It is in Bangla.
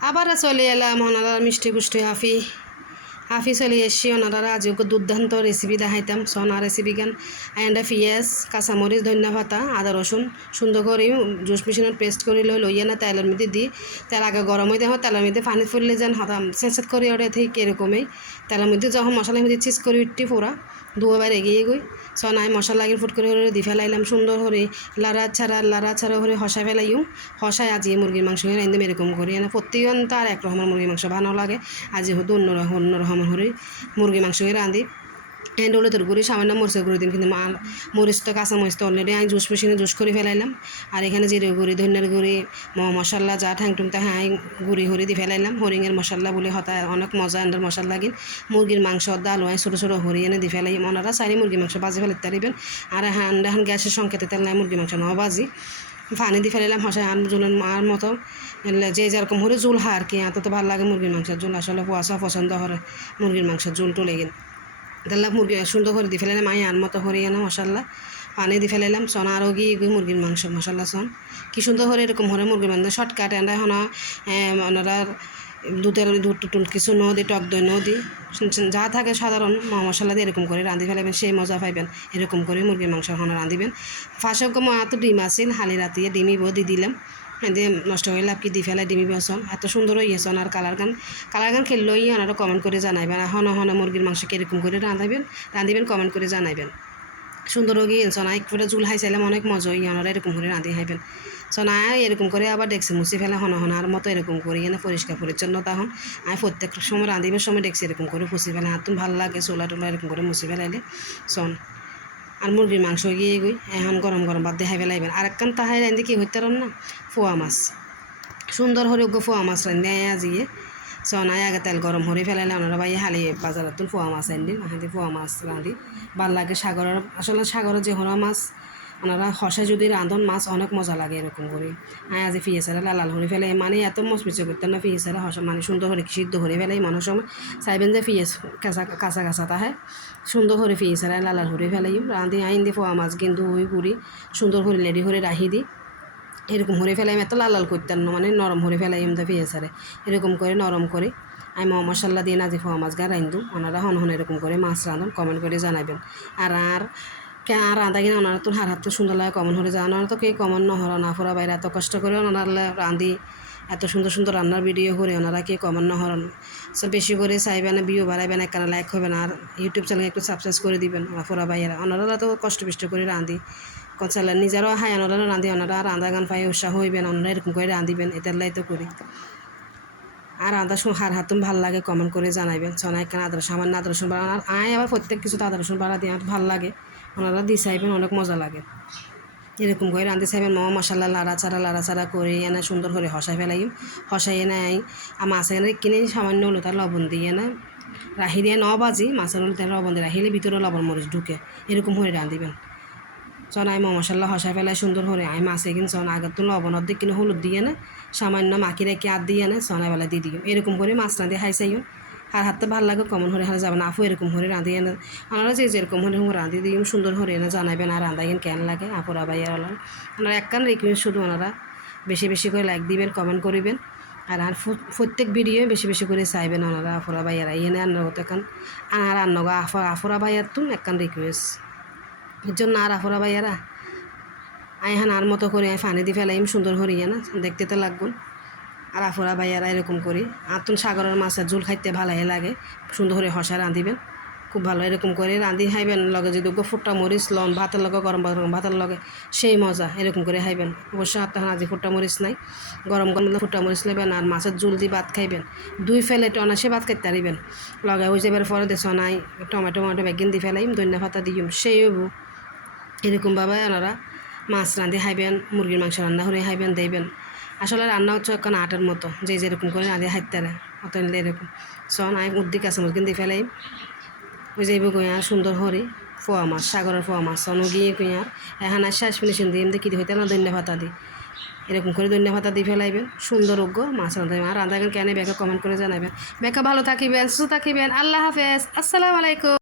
আবার চলে এলাম ওনারা মিষ্টি কুষ্টি হাফি চলে এসছি ওনারা আজ দুর্দান্ত রেসিপি দেখাইতাম সোনা রেসিপি গান আইন্ডা পিঁয়াজ কাঁচামরিচ ধনিয়া পাতা আদা রসুন সুন্দর করে জুস মেশিনত পেস্ট করে লইয়া না তেলের মধ্যে দিই তেল আগে গরম হয়ে দেখো তেলের মধ্যে পানি ফুললে যেন হতাম চেঁচেত করে ওঠে ঠিক এরকমই তেলের মধ্যে যখন মশলার মধ্যে চিজ করে উঠি পুরা দুবার এগিয়ে গই সোনাই মশলা লাগিয়ে ফুট করে দি ফেলাইলাম সুন্দর করে লাড়া ছাড়া করে হসাই ফেলাইও হসাই আজিয়ে মুরগির মাংস একদম এরকম করি না প্রত্যেকজন তো আর একরকমের মুরগির মাংস ভালো লাগে আজি হতো অন্যরকম করে মুরগি মাংস রাঁধি হলুদের গুঁড়ি সামান্য মরিচের গুঁড়ি দিন কিন্তু মরিচ তো কাঁচা মরিচ তো অলরেডি আমি জুস মেশিনে জুস করে ফেলাইলাম আর এখানে জিরে গুঁড়ি ধনিয়ার গুঁড়ি মশলা যা ঠ্যাংটুং তা হ্যাঁ গুঁড়ি হরি দিয়ে ফেলাইলাম হরিঙের মশলা বলে হতা অনেক মজা আন্ডার মশলা লাগিন মুরগির মাংস ডাল হয় ছোটো ছোটো হরি এনে দিয়ে ফেলাই ওনারা চারি মুরগির মাংস বাজি ফেলাতে পারিবেন আর হ্যাঁ এখন গ্যাসের সংকেতে তেল নাই মুরগির মাংস নয় বাজি পানি দিয়ে ফেলাইলাম হসাই আর জুলের আর মতো যে যেরকম হরে জুল আর কি এত তো ভালো লাগে মুরগির মাংসের জুল আসলে কুয়াশা পছন্দ করে মুরগির মাংসের জুল টুলে গেল তাহলে মুরগি সুন্দর করে দিয়ে ফেলাইলাম আই আর মতো করে এনে মশলা পানি দিয়ে ফেলাইলাম সোনা আরও গিয়ে মুরগির মাংস মশলা সন কি সুন্দর করে এরকম হরে মুরগির মাংস শর্টকাট এনে এখন ওনারা দুধ টুল কিছু ন দিই টক দই ন দিই যা থাকে সাধারণ মশলা দিয়ে এরকম করে রাঁধি ফেলাবেন সেই মজা পাইবেন এরকম করে মুরগির মাংস এখন রাঁধিবেন ফার্স্ট তো ডিম আছিল হালি রাতিয়ে ডিমই দিয়ে দিলাম দিয়ে নষ্ট হয়ে লাভ কি দিয়ে ফেলাই ডিমি বসন এত সুন্দর হয়েছেন আর কালার গান খেললেই ওনারা কমেন্ট করে জানাইবেন এখন মুরগির মাংস কীরকম করে রাঁধিবেন কমেন্ট করে জানাইবেন সুন্দর গিয়ে সোনা এক ফুটা জুল হাইছিলাম অনেক মজা হই ওনারা এরকম করে রাঁধি খাইবেন সোনা এরকম করে আবার ডেক্সি মুছি ফেলা হনার মতো এরকম করি এনে পরিষ্কার পরিচ্ছন্নতা হন আমি প্রত্যেক সময় রাঁধিবার সময় ডেক্সি এরকম করে ফুসি ফেলে হাতুন ভালো লাগে চোলা টোলা এরকম করে মুছি ফেলাইলে শোন আর মুরগির মাংস গিয়ে গই এখন গরম ভাত দেখাই ফেলাইবেন আর একখান তাহাই রাঁধি কি হইতে না ফোয়া মাছ সুন্দর হরে ফোয়া মাছ রাঁধে আজিয়ে সোনায় আগে তেল গরম হরে ফেলাইলে ওনারা ভাই হালি বাজারত ফোয়া মাছ আনদিন হাতে ফোয়া মাছ রাঁধি ভাল লাগে সাগরের আসলে সাগরের যে হরা মাছ ওনারা হসে যদি রাঁধন মাছ অনেক মজা লাগে এরকম করে আজি ফিয়েসারা লাল হরে ফেলে মানে এত মচমিচে করতেন না ফিয়েসারা হসে মানে সুন্দর হরে সিদ্ধ হরে ফেলে মানুষ সময় চাইবেন যে ফিয়েস কাঁচা তাহে সুন্দর হরে ফিয়েসারা লাল হরে ফেলাই রাঁধি আইন দিয়ে ফোয়া মাছ কিন্তু ওই গুড়ি সুন্দর হরে লেডি হরে রাহি দিই এরকম হরে ফেলাই এত লাল করতেন না মানে নরম হরে ফেলাই এমনি ফিয়েসারে এরকম করে নরম করে আমি মশলা দিয়ে নাজি ফোয়া মাছ গা রাঁধু ওনারা হন এরকম করে মাছ রাঁধুন কমেন্ট করে জানাবেন আর রাঁধা কিনা ওনারা তো হাত সুন্দর লাগে কমন হরে যায় ওনারা তো কে কমন নহর না ফোরা বাইরে এত কষ্ট করে ওনারা রাঁধি এত সুন্দর রান্নার ভিডিও করে ওনারা কে কমন নহরন সব বেশি করে চাইবেন ভিউ বাড়াইবেন একখানা লাইক হবেন আর ইউটিউব চ্যানেল একটু সাবস্ক্রাইব করে দিবেন ফোরা বাইরা ওনারা তো কষ্ট করে রাঁধি কচালা নিজেরও হাই ওনারা রাঁধি ওনারা রাঁধা গান পাই উৎসাহ হইবেন ওনারা এরকম করে রাঁধিবেন এটার লাই তো করি আর আদা রসুন হাতুন ভাল লাগে কমেন্ট করে জানাইবেন সোনা একখানা সামান্য আদা রসুন বাড়া আর আবার প্রত্যেক কিছু আদা রসুন বাড়া দিয়ে আমার ভাল লাগে ওনারা দিয়ে চাইবেন অনেক মজা লাগে এরকম করে রাঁধতে চাইবেন মশলা লাড়া ছাড়া করে এনে সুন্দর করে হসাই ফেলাই হসাই এনে আর মাছ এনে কিনে সামান্য হলো তার লবণ দিয়ে না রাহি দিয়ে বাজি মাছের হলো তার লবণ দিয়ে রাহিলে ভিতরে লবণ মরিচ ঢুকে এরকম করে রাঁধিবেন চন মশলা হসাই ফেলাই সুন্দর করে মাছে কিন চন আগের তো লবণ অর্ধেক কিনে হলুদ দিয়ে না সামান্য মাখি রেখে আর দিয়ে না বেলা দিয়ে দিও এরকম করে মাছ রাঁধে খাইছাইও আর হাতে ভালো লাগে কমন হরে হারা যাবে না আপু এরকম হরে রাঁধি এনে ওনারা যে যেরকম হরে রাঁধি দিয়ে সুন্দর হরে এনে জানাবেন আর রাঁধা কেন লাগে আপুরা বাইয়া ওনারা একখান রিকোয়েস্ট শুধু ওনারা বেশি করে লাইক দিবেন কমেন্ট করিবেন আর প্রত্যেক ভিডিও বেশি করে চাইবেন ওনারা আপুরা বাইয়ারা এনে আন্নার মতো এখন আর আন্নগা আফুরা বাইয়ার তুন একখান রিকোয়েস্ট এর জন্য আর আফুরা বাইয়ারা আইহান আর মতো করে পানি দিয়ে ফেলাইম সুন্দর হরিয়ে না দেখতে তো লাগবেন আর আফুরা ভাইয়ারা এরকম করি আতুন সাগরের মাছের ঝোল খাইতে ভালোই লাগে সুন্দর করে হসা রাঁধিবেন খুব ভালো এরকম করে রাঁধি খাইবেন লগে যদি ফুটটা মরিচ লন ভাতের লগে গরম ভাতের লগে সেই মজা এরকম করে খাইবেন অবশ্য আপনার আজি ফুটটা মরিচ নাই গরম ফুটটা মরিচ নেবেন আর মাছের ঝোল দিয়ে ভাত খাইবেন দুই ফেলে অনাসে ভাত খাইতে পারিবেন লগে হয়ে যাবার পরে দেশ নাই টমেটো বেগিন দিয়ে ফেলাইম ধনিয়া পাতা দিম সেই হইব এরকমভাবে ওনারা মাছ রাঁধি খাইবেন মুরগির মাংস রান্না করে খাইবেন দেবেন আসলে রান্না হচ্ছে এখন আটার মতো যে যেরকম করে রাঁধি খাইতে অত নিলে এরকম সন আমি উদ্দিক আছে মুরগিন দিয়ে ফেলাই ওই যাইব কুঁয়ার সুন্দর হরি ফোয়া মাছ সাগরের ফোয়া মাছ সনও গিয়ে কুঁয়ার এখন আর শেষ ফিনিশিং দিয়ে এমনি কী হইতে না ধনিয়া পাতা দিই এরকম করে ধনিয়া পাতা দিয়ে ফেলাইবেন সুন্দর মাছ রাঁধাইবেন আর রাঁধাবেন কেন ব্যাকে কমেন্ট করে জানাবেন ব্যাকে ভালো থাকিবেন সুস্থ থাকিবেন আল্লাহ হাফেজ আসসালামু আলাইকুম।